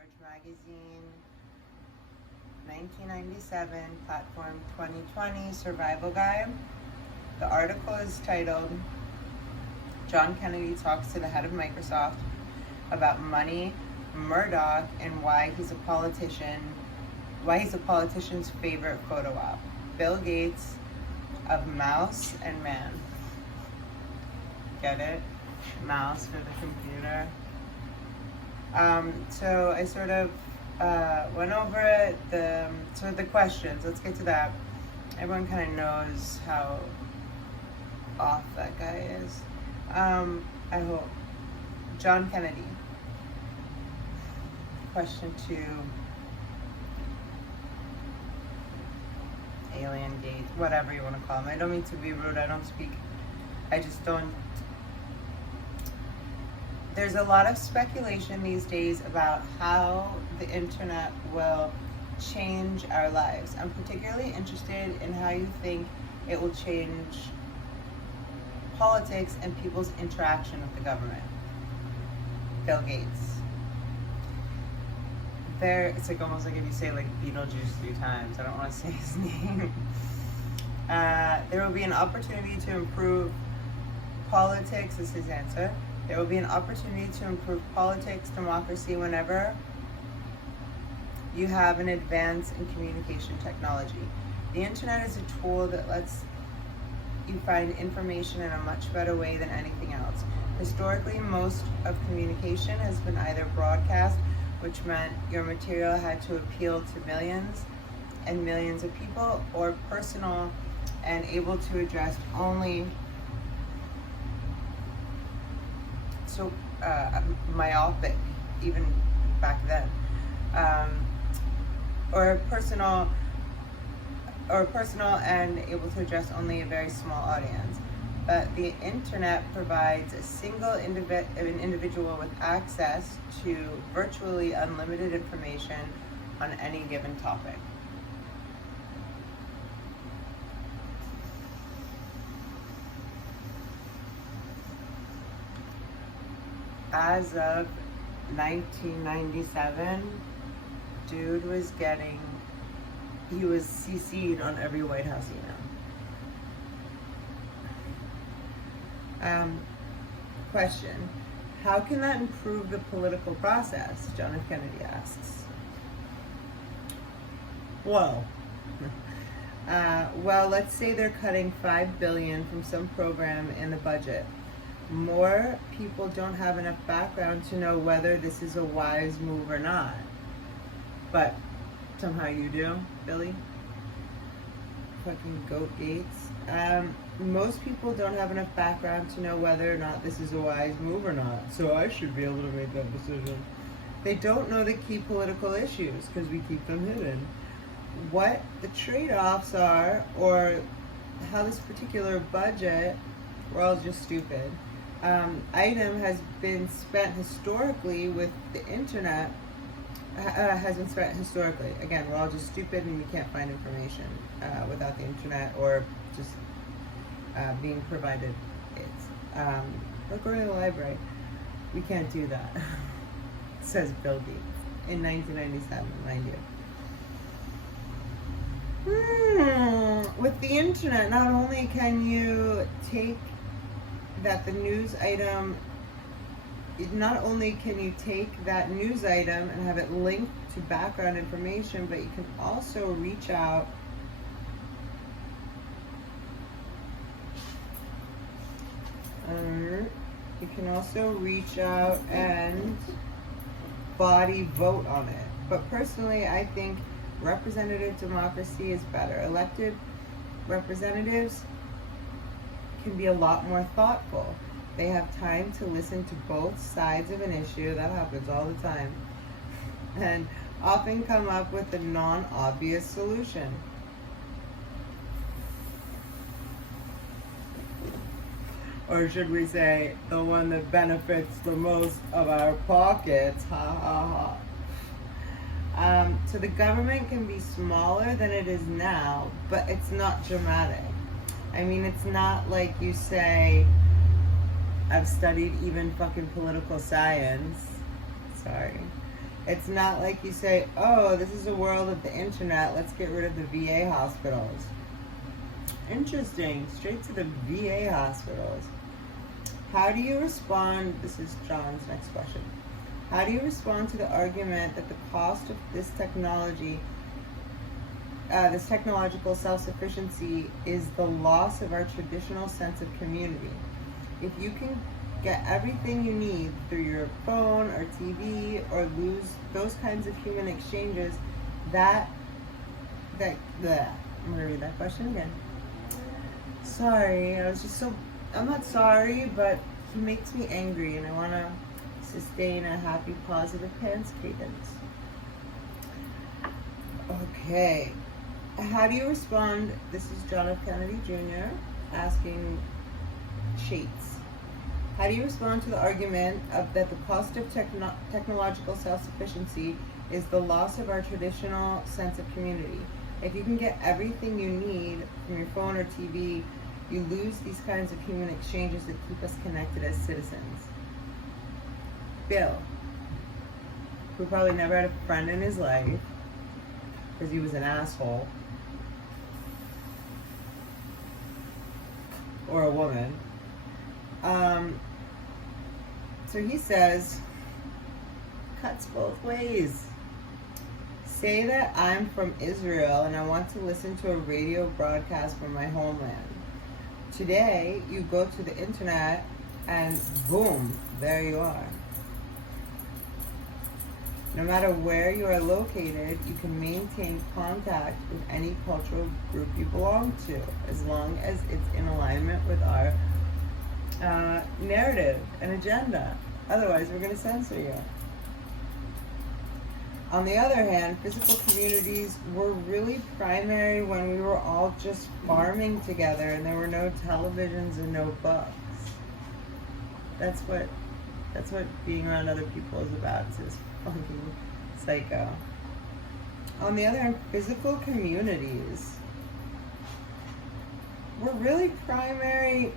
George Magazine, 1997, Platform 2020 Survival Guide. The article is titled, John Kennedy Talks to the Head of Microsoft About Money, Murdoch, and why he's a politician's favorite photo op. Bill Gates of Mouse and Man. Get it? Mouse for the computer. So I sort of went over it, the questions. Let's get to that. Everyone kind of knows how off that guy is. I hope. John Kennedy. Question 2. Alien gate, whatever you want to call him. I don't mean to be rude. I just don't. There's a lot of speculation these days about how the internet will change our lives. I'm particularly interested in how you think it will change politics and people's interaction with the government. Bill Gates. It's like almost like if you say like Beetlejuice 3 times. I don't want to say his name. There will be an opportunity to improve politics, is his answer. There will be an opportunity to improve politics, democracy, whenever you have an advance in communication technology. The internet is a tool that lets you find information in a much better way than anything else. Historically, most of communication has been either broadcast, which meant your material had to appeal to millions and millions of people, or personal and able to address only myopic, even back then, or personal and able to address only a very small audience. But the internet provides a single individual with access to virtually unlimited information on any given topic. As of 1997, dude was CC'd on every White House email. Question: how can that improve the political process? John F. Kennedy asks. Well, let's say they're cutting $5 billion from some program in the budget. More people don't have enough background to know whether this is a wise move or not. But somehow you do, Billy. Fucking Goat Gates. Most people don't have enough background to know whether or not this is a wise move or not. So I should be able to make that decision. They don't know the key political issues because we keep them hidden. What the trade-offs are, or how this particular budget, we're all just stupid, item has been spent historically with the internet, has been spent historically. Again, we're all just stupid and we can't find information without the internet or just being provided it. Or going to the library. We can't do that, says Bill Gates in 1997, mind you. With the internet, not only can you take that news item and have it linked to background information, but you can also reach out and body vote on it. But personally, I think representative democracy is better. Elected representatives can be a lot more thoughtful. They have time to listen to both sides of an issue, that happens all the time, and often come up with a non-obvious solution. Or should we say, the one that benefits the most of our pockets, ha ha ha. So the government can be smaller than it is now, but it's not dramatic. I mean, it's not like you say, I've studied even fucking political science. Sorry. It's not like you say, oh, this is a world of the internet, let's get rid of the VA hospitals. Interesting, straight to the VA hospitals. How do you respond, this is John's next question. How do you respond to the argument that the cost of this technological self-sufficiency is the loss of our traditional sense of community? If you can get everything you need through your phone or TV or lose those kinds of human exchanges, I'm going to read that question again. Sorry, I'm not sorry, but he makes me angry and I want to sustain a happy, positive pants cadence. Okay. How do you respond? This is John F. Kennedy Jr. asking Sheets. How do you respond to the argument that the cost of technological self-sufficiency is the loss of our traditional sense of community? If you can get everything you need from your phone or TV, you lose these kinds of human exchanges that keep us connected as citizens. Bill, who probably never had a friend in his life because he was an asshole, or a woman. So he says, cuts both ways. Say that I'm from Israel and I want to listen to a radio broadcast from my homeland. Today, you go to the internet and boom, there you are. No matter where you are located, you can maintain contact with any cultural group you belong to, as long as it's in alignment with our narrative and agenda. Otherwise, we're going to censor you. On the other hand, physical communities were really primary when we were all just farming together and there were no televisions and no books. That's what being around other people is about. It's this fucking psycho. On the other hand, physical communities were really primary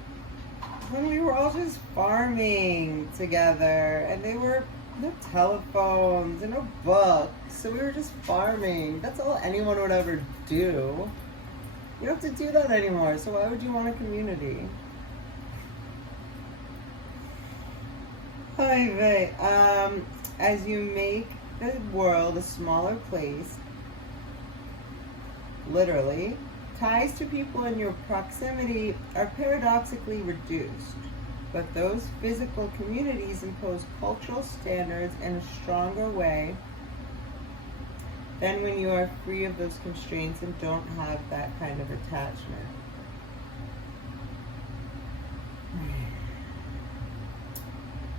when we were all just farming together and they were no telephones and no books, so we were just farming. That's all anyone would ever do. You don't have to do that anymore, so why would you want a community? Right. As you make the world a smaller place, literally, ties to people in your proximity are paradoxically reduced. But those physical communities impose cultural standards in a stronger way than when you are free of those constraints and don't have that kind of attachment.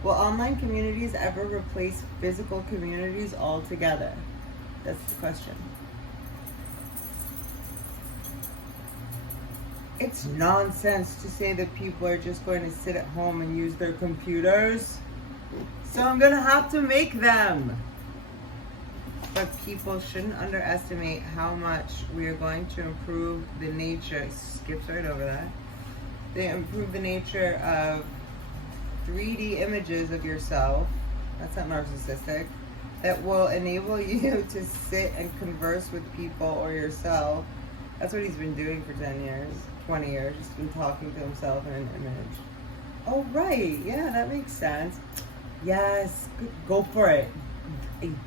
Will online communities ever replace physical communities altogether? That's the question. It's nonsense to say that people are just going to sit at home and use their computers. So I'm going to have to make them. But people shouldn't underestimate how much we are going to improve the nature. Skips right over that. They improve the nature of 3D images of yourself. That's not narcissistic. That will enable you to sit and converse with people or yourself. That's what he's been doing for 10 years, 20 years, just been talking to himself in an image. Oh, right. Yeah, that makes sense. Yes, go for it.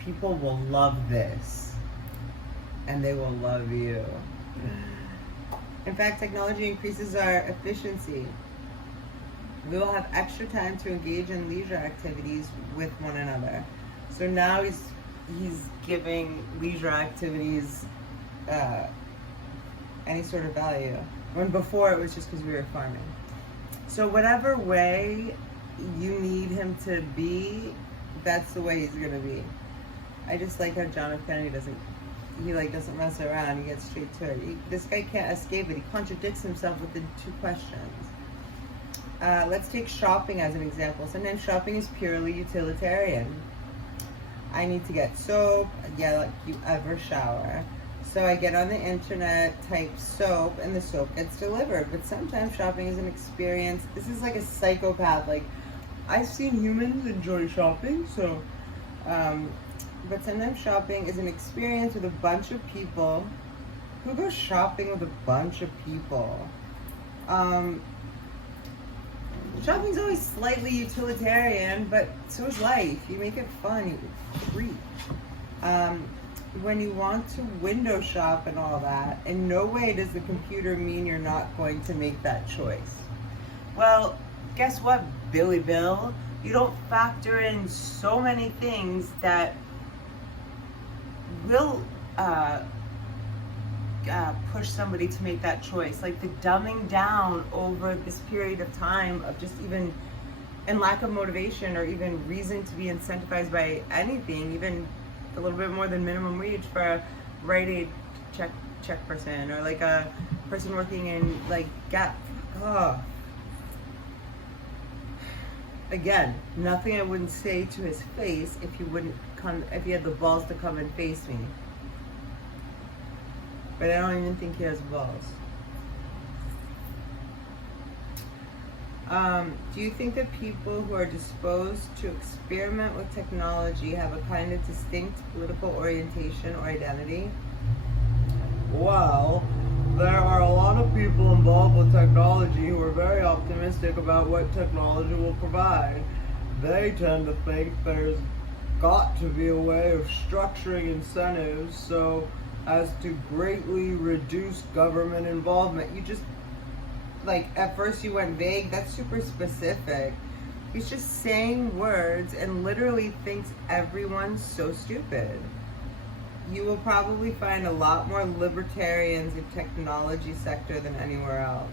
People will love this. And they will love you. In fact, technology increases our efficiency. We will have extra time to engage in leisure activities with one another. So now he's giving leisure activities any sort of value, when before it was just because we were farming. So whatever way you need him to be, that's the way he's gonna be. I just like how John F. Kennedy doesn't mess around. He gets straight to it. This guy can't escape it. He contradicts himself within 2 questions. Let's take shopping as an example. Sometimes shopping is purely utilitarian. I need to get soap. Yeah, like you ever shower. So I get on the internet, type soap, and the soap gets delivered. But sometimes shopping is an experience. This is like a psychopath. Like, I've seen humans enjoy shopping, so But sometimes shopping is an experience with a bunch of people. Who goes shopping with a bunch of people? Shopping's always slightly utilitarian, but so is life. You make it fun, you treat. When you want to window shop and all that, in no way does the computer mean you're not going to make that choice. Well, guess what, Billy Bill? You don't factor in so many things that will push somebody to make that choice, like the dumbing down over this period of time of just even and lack of motivation or even reason to be incentivized by anything, even a little bit more than minimum wage for a Rite Aid check person, or like a person working in like Gap. Oh. Again, nothing I wouldn't say to his face if he had the balls to come and face me. But I don't even think he has balls. Do you think that people who are disposed to experiment with technology have a kind of distinct political orientation or identity? Well, there are a lot of people involved with technology who are very optimistic about what technology will provide. They tend to think there's got to be a way of structuring incentives so as to greatly reduce government involvement. You just, like, at first you went vague, that's super specific. He's just saying words and literally thinks everyone's so stupid. You will probably find a lot more libertarians in technology sector than anywhere else.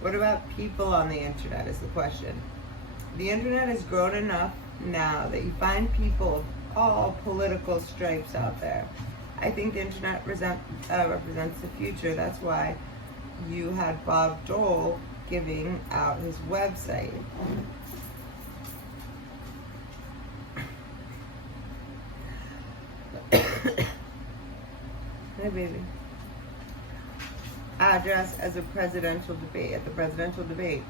What about people on the internet is the question. The internet has grown enough now that you find people of all political stripes out there. I think the internet represents the future. That's why you had Bob Dole giving out his website. Hey, baby. Address as a presidential debate, at the presidential debate.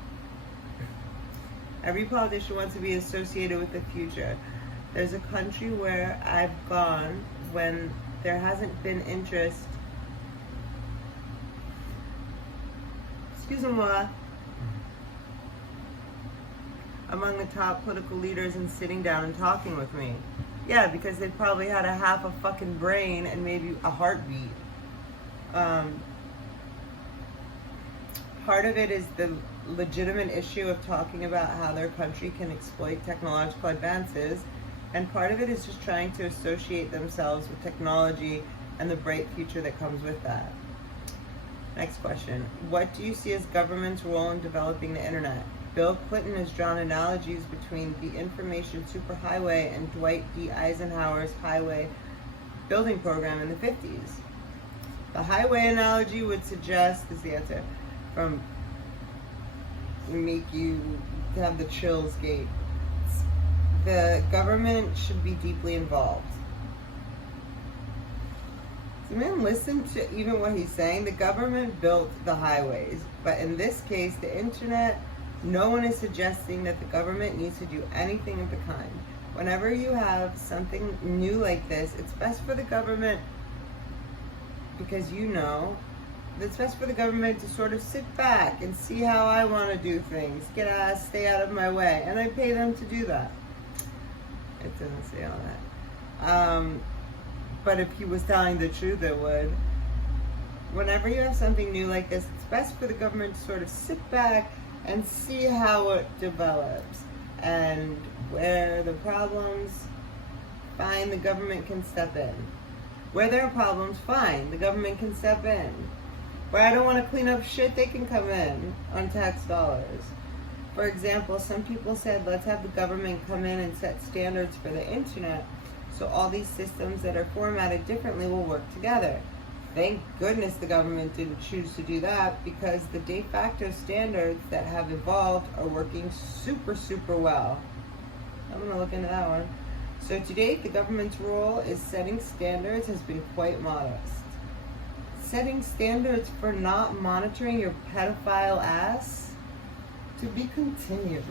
Every politician wants to be associated with the future. There's a country where I've gone when there hasn't been interest. Excuse me. Among the top political leaders in sitting down and talking with me. Yeah, because they probably had a half a fucking brain and maybe a heartbeat. Part of it is the legitimate issue of talking about how their country can exploit technological advances, and part of it is just trying to associate themselves with technology and the bright future that comes with that. Next question. What do you see as government's role in developing the internet? Bill Clinton has drawn analogies between the information superhighway and Dwight D. Eisenhower's highway building program in the 50s. The highway analogy would suggest, is the answer, from make you have the chills gate. The government should be deeply involved. So man, listen to even what he's saying. The government built the highways, but in this case, the internet, no one is suggesting that the government needs to do anything of the kind. Whenever you have something new like this, it's best for the government, because you know, it's best for the government to sort of sit back and see how I want to do things. Stay out of my way. And I pay them to do that. It doesn't say all that. But if he was telling the truth, it would. Whenever you have something new like this, it's best for the government to sort of sit back and see how it develops. And where the problems, fine, the government can step in. Where there are problems, fine, the government can step in. Where I don't want to clean up shit, they can come in on tax dollars. For example, some people said, let's have the government come in and set standards for the internet so all these systems that are formatted differently will work together. Thank goodness the government didn't choose to do that, because the de facto standards that have evolved are working super, super well. I'm going to look into that one. So to date, the government's role is setting standards has been quite modest. setting standards for not monitoring your pedophile ass to be continued.